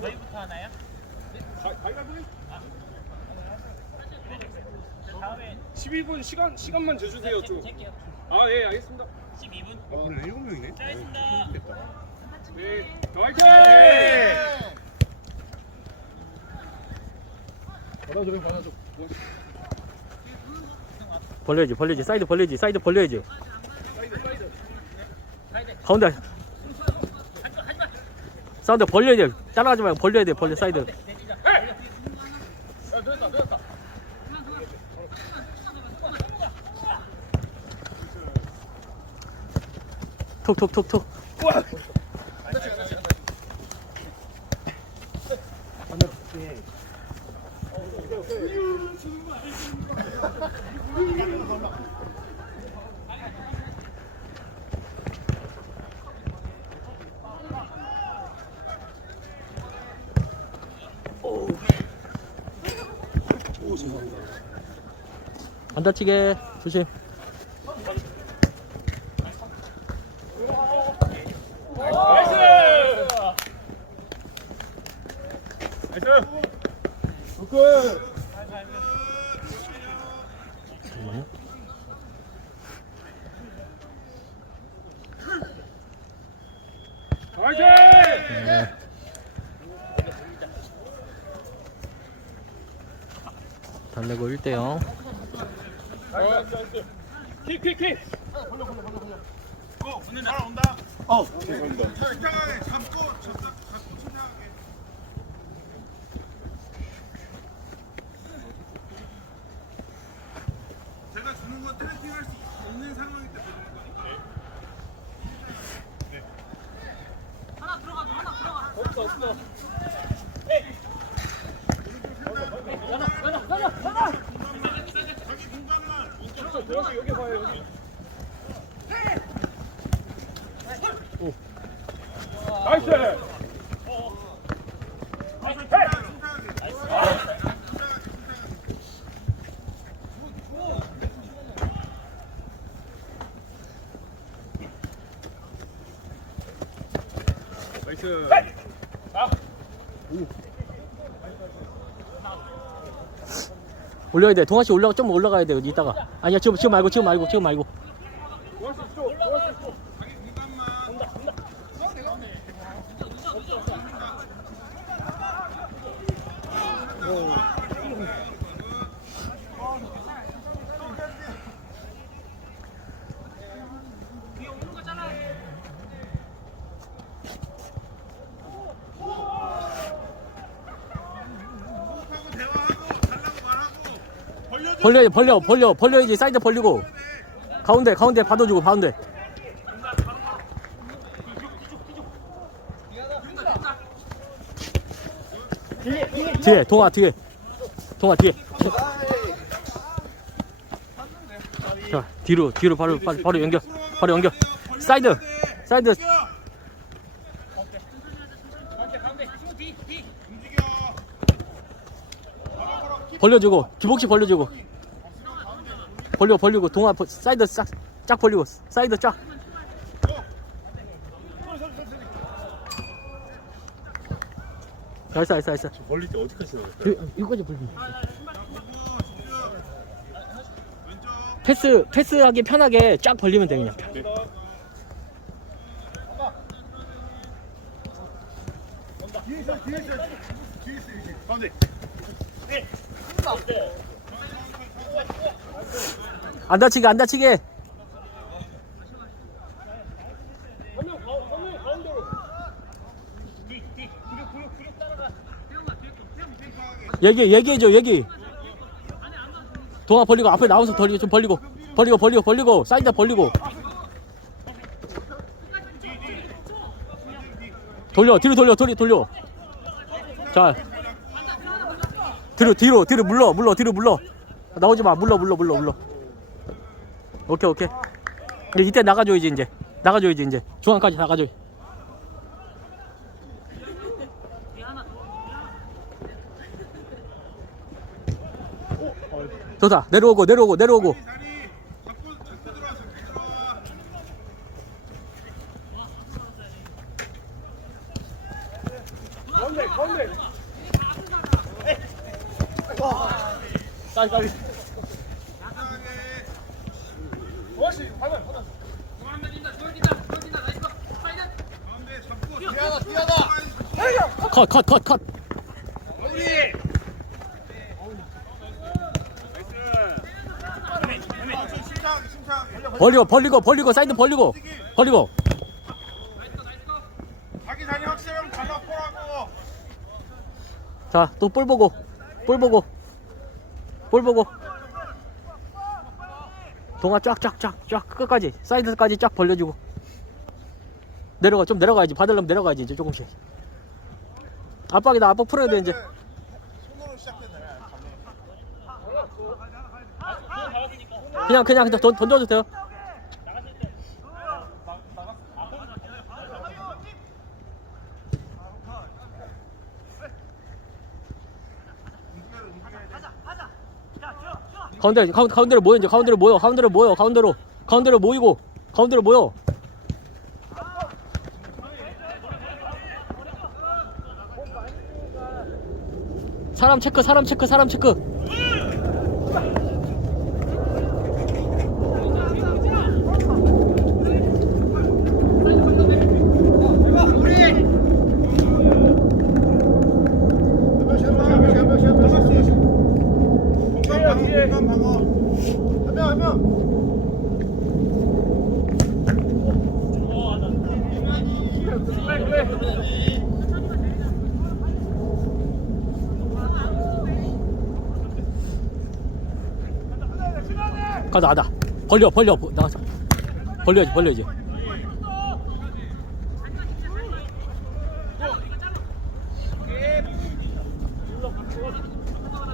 저희부터 하나요? 다음에 12분 시간 시간만 재주세요 좀. 찰게요. 아 예 알겠습니다. 12분. 아, 오늘 7명이네. 짜겠습니다. 네. 자, 화이팅! 받아줘, 받아줘. 벌려야지 벌려야지 사이드 벌려야지 사이드 벌려야지 가운데 사운드 벌려야 돼 따라가지 말고 벌려야 돼 벌려 사이드. 톡톡톡톡 다치게 조심 화이팅! 네. 달래고 1대0 킥킥킥. 천천하게 잡고, 잡고, 잡고 천천하게. 제가 주는 건 트래핑할 수 없는 상황일 때 드리는 거니까. 여기 여기 봐요 여기. 나이스. 나이스. 올려야 돼. 동아 씨 올라가 좀 올라가야 돼 이따가. 아니야 지금 지금 말고 지금 말고 지금 말고 대화하고 달라고 말하고 벌려 벌려 벌려 벌려야지. 사이드 벌리고. 가운데 가운데 받아주고 가운데. 뒤에 동아 뒤에. 동아 뒤에. 자 뒤로 뒤로 바로 바로, 바로 연결. 바로 연결. 사이드. 사이드 벌려주고 기복식 벌려주고. 벌려 벌리고 동아 벌- 사이드 싹, 쫙 벌리고 사이드 쫙. 나이스 나이스 나이스. 벌릴 때 어디까지 나올까? 그, 이거까지 벌리 패스 패스하기 편하게 쫙 벌리면 돼 그냥. 뒤에서 뒤에서 뒤에서 이렇게 가운데. 안 다치게 안 다치게. 얘기 얘기해줘 얘기. 동아 벌리고 앞에 나와서 벌리고 좀 벌리고. 벌리고 벌리고 벌리고. 사이드 벌리고. 돌려 뒤로 돌려 돌려 돌려. 자 뒤로 뒤로 뒤로 물러 물러 뒤로 물러. 나오지 마. 물러 물러 물러 물러. 오케이 오케이. 근데 이때 나가줘야지 이제. 나가줘야지 이제. 중앙까지 나가줘 좋다. 내려오고 내려오고 내려오고. 다리 잡고 컷 컷 컷컷. 심차하게 벌리고 벌리고 벌리고 사이드 벌리고 벌리고 자기 자리 확실하면 달라 포라고. 자 또 볼 보고 볼 보고 볼 보고. 동아 쫙쫙쫙 쫙 끝까지 사이드까지 쫙 벌려주고. 내려가 좀 내려가야지. 받으려면 내려가야지 이제 조금씩. 압박이다. 압박 풀어야 돼 이제. 그냥 그냥 그냥 던, 던져도 돼요 가운데 가운데 가운데로 모여 이제 가운데로 모여 가운데로 모여 가운데로 가운데로 모이고 가운데로 모여. 사람 체크 사람 체크 사람 체크 공간 방어 공간 방어 한명한명 가자 가자 벌려 벌려. 나가자 벌려야지 벌려야지.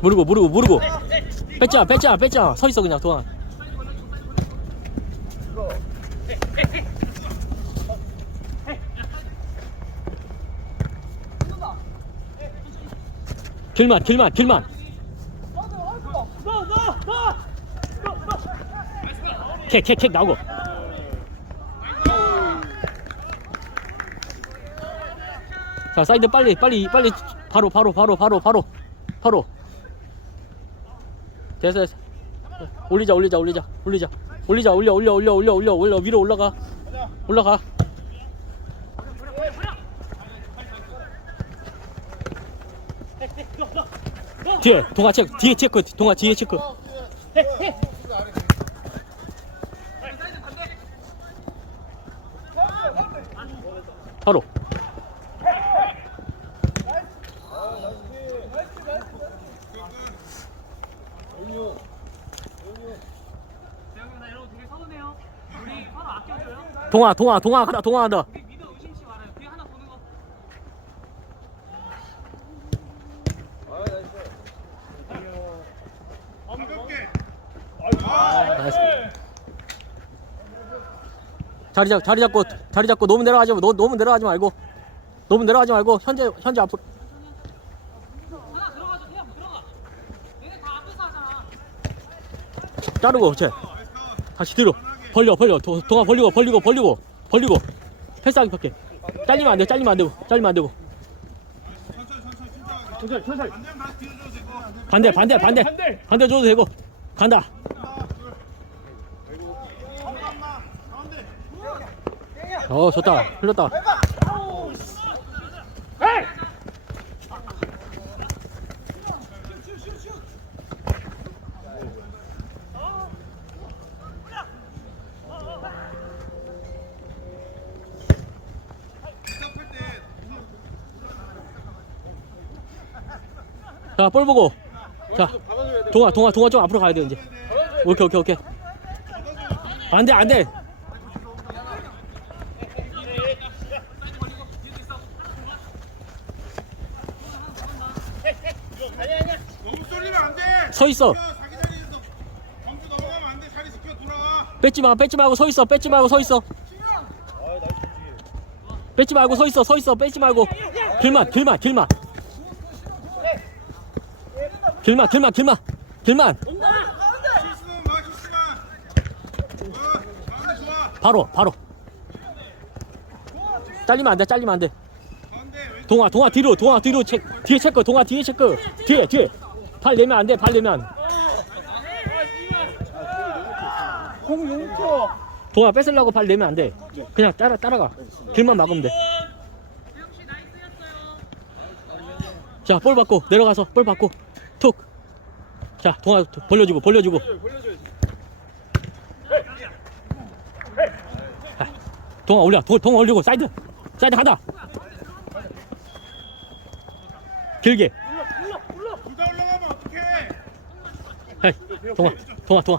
무르고 무르고 무르고. 뺐자 뺐자 뺐자. 서 있어 그냥 동안. 길만 길만 길만 킥킥킥 나오고. 자 사이드 빨리 빨리 빨리 바로 바로 바로 바로 바로 바로. 됐어 됐어. 올리자 올리자 올리자 올리자. 올리자 올려 올려 올려 올려 올려 올려 위로 올라가. 올라가. 뒤에 동아 체크 뒤에 체크 동아 뒤에 체크 바로. 동아 동아 동아 하나 동아 하나 우리 미드 의심치 말아요. 뒤에 하나 보는 거. 가볍게 나이스. 자리 잡 자리 잡고 자리 잡고 너무 내려가지 마. 너, 너무 내려가지 말고. 너무 내려가지 말고 현재 현재 앞으로. 자르고 제. 다시 뒤로. 벌려 벌려. 도, 동아 벌리고 벌리고 벌리고 벌리고. 패스하기 밖에. 잘리면 안돼 잘리면 안 되고 잘리면 안 되고. 천천히 천천히 반대 반대 반대. 반대. 줘도 되고. 간다 공간만 가운데 어 좋다. 때자볼 보고. 자돼 동아 동아 동아 좀 앞으로 가야 돼 이제. 오케이 오케이 오케이. 안 돼 안 돼 너무 쏠리면 안돼 서 있어. 뺏지 마 뺏지 말고 서 있어 뺏지 말고 서 있어. 뺏지 말고 서 있어 서 있어 뺏지 말고. 길만 길만 길만. 길만 길만 길만 길만. 실수는 마 실수만 어 가운데 좋아. 바로 바로. 잘리면 안 돼 잘리면 안돼. 가운데 왼쪽 동아 동아 뒤로 동아 뒤로 체, 뒤에 체크 동아 뒤에 체크. 뒤에 뒤에 발 내면 안 돼 발 내면. 공 용토. 동아 뺏으려고 발 내면 안 돼. 그냥 따라 따라가. 길만 막으면 돼 자 볼 받고 내려가서 볼 받고 툭 자 동아 벌려주고 벌려주고. 자, 동아 올려 동, 동아 올리고 사이드 사이드 가다. 길게 둘 다 올라가면 어떡해 헤이 동아 동아 동아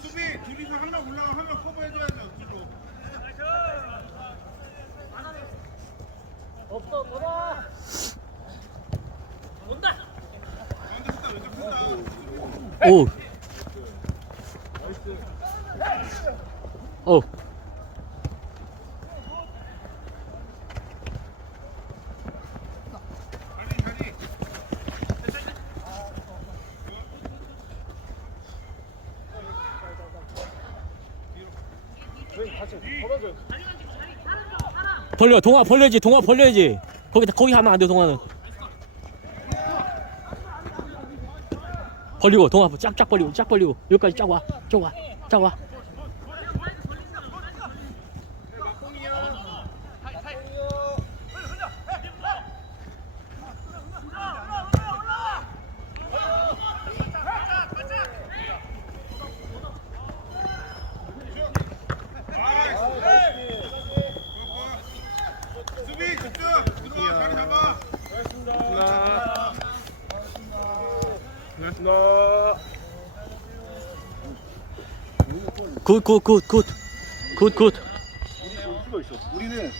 수비 둘이서 한명 올라가 한명 커버해줘야 돼 억지로 없어 돌아 온다 가운데 쓴다 왼쪽 쓴다 오. 오. 자리 자리 저희 같이 걸어줘. 벌려 동아 벌려야지 동아 벌려야지. 거기 거기 하면 안 돼 동아는. 벌리고 동아 쫙쫙 벌리고 쫙 벌리고. 여기까지 쫙 와 쫙 와 쫙 와 수비 집중 들어와 자리 잡아 고맙습니다. 고맙습니다. 굿 굿 굿 굿 굿 굿 우리 수가 있어. 우리는